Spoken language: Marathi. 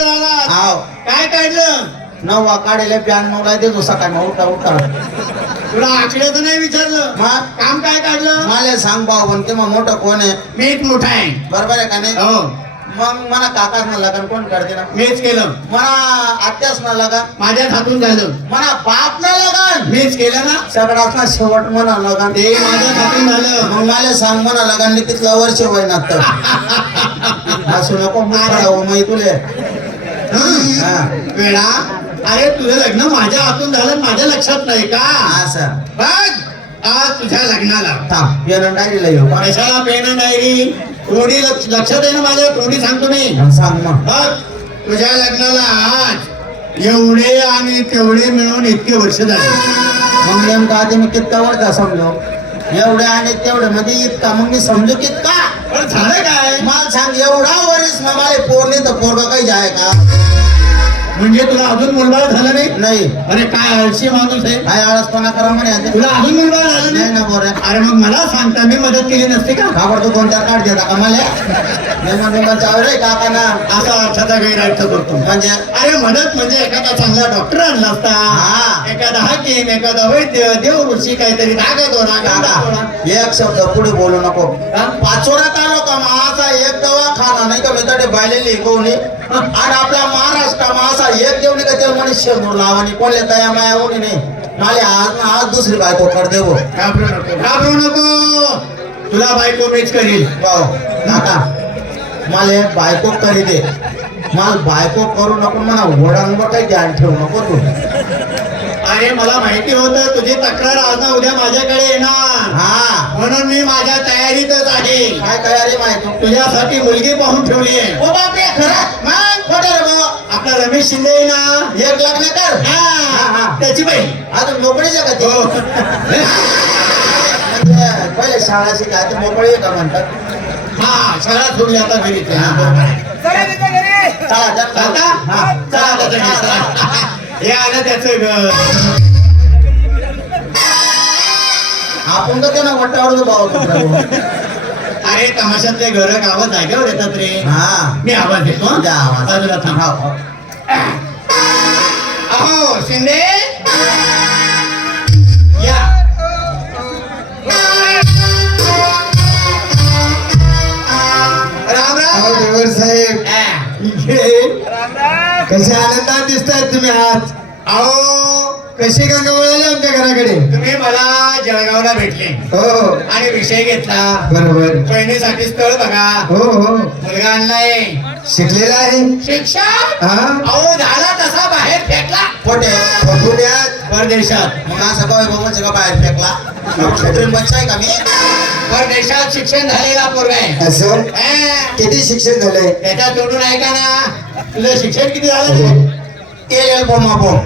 हाव. काय काढलं? नववा काढेले प्यान नवला देतो सकाळी. मग उठा उठा. तुला आकड्याचं नाही विचारलं. मग काम काय काढलं? मला सांग भाऊ पण मग मोठं कोण आहे? मीच मोठा आहे. बरोबर आहे का नाही? हो. मग मला काकाच ना लगन कोण करते ना? मीच केलं. मला आत्याच ना लगन माझ्याच हातून झालं. मला बाप ना लगन मीच केलं ना? सगळाच ना शेवट म्हणा लगन ते माझ्याच हातून झालं. मग मला सांग म्हणा लगन तिथलं वर्ष होईना तर. असू नको मुखाडा हो मग तुले. वेळा अरे तुझं लग्न माझ्या हातून झालं माझ्या लक्षात नाही का? असं बघ आज तुझ्या लग्नाला. थांब पेन डायरीला येऊ? कशाला पेन डायरी कोणी लक्ष- लक्षात आहे ना माझ्या? कोणी सांगतो मी सांग मग. बघ तुझ्या लग्नाला आज एवढे आणि तेवढे मिळून इतके वर्ष झाले. मग नेमका आधी मी कितका वरचा समजो? एवढे आणि तेवढे मध्ये इतका. मग मी समजू कितका? पण झालं काय? मला सांग एवढा पोरले तर पोरगा काही जाय का? म्हणजे तुला अजून मुलबाळ झालं नाही? नाही. अरे काय आळशी माणूस आहे? काय आळसपणा करा म्हणे. तुला अजून मुलबाळ झालं नाही? ना बरं अरे मग मला सांगता मी मदत केली नसते का? कापड तू कोणत्या काढ देता का मला? रे काका ना असा अर्थाचा गैरअर्थ करतो. म्हणजे? अरे मदत म्हणजे एखादा चांगला डॉक्टर आणला हा. असता एखादा हाकीम एखादा वैद्य देव ऋषी काहीतरी दोना दोना काका एक शब्द पुढे बोलू नको. हा? पाचोरा तालुका माझा एक दवाखाना नाही का मी तडे बायलेली कोणी आणि आपल्या महाराष्ट्र माझा एक देवणी का त्याला म्हणे शेंदूर लावानी कोणले तया माया ओढी नाही मला आज ना आज दुसरी बायको कर देवो. घाबरू नको. घाबरू नको. तुला बायको मीच करील. भाऊ काका मला एक बायको करी दे. मला बायको करू नको म्हणा वडांवर काही ध्यान ठेवू नको तू. अरे मला माहिती होतं तुझी तक्रार आज ना उद्या माझ्याकडे येणार हा म्हणून मी माझ्या तयारीतच आहे काय तयारी माहिती तुझ्यासाठी मुलगी पाहून ठेवली आहे ओ बापरे खरं मग खोटे रे भाऊ. आपला रमेश शिंदे आहे ना एक लग्न कर हा, हा, हा. त्याची बाई अजून मोकळी का ती हो. म्हणजे पहिले शाळा शिकायची मोकळी आहे का म्हणतात हा शाळा सोडली आता घरी ते. हा, हा, हा. चला चला? हा, चला चला, चला, चला. चला. हे आलं त्याचं घर. आपण तर त्यांना वाटावर भाऊ अरे तमाशातले घर गावात जागेवर येतात रे. हा. मी आवाज हं? आवाज. बाजूला थांब. हो, हो. अहो शिंदे. या. राम राम. अहो देवर साहेब. कशा आनंदात दिसतायत तुम्ही आज? अहो कशी गंगा वळाली आमच्या घराकडे? तुम्ही मला जळगावला भेटले. हो हो. आणि विषय घेतला. बरोबर. बहिणीसाठी स्थळ बघा. हो हो. मुलगा आणलाय. शिकलेला आहे? शिक्षण हा? अहो झाला तसा बाहेर फेकला. पुण्यात परदेशात मग असं बघून का बाहेर फेकला. आहे का मी? परदेशात शिक्षण झालेला पोरगा? आहे असं? हा. किती शिक्षण झालंय? त्याच्या तोडून ऐका ना. तुझं शिक्षण किती झालं? ते? केलेलं बोमा बोम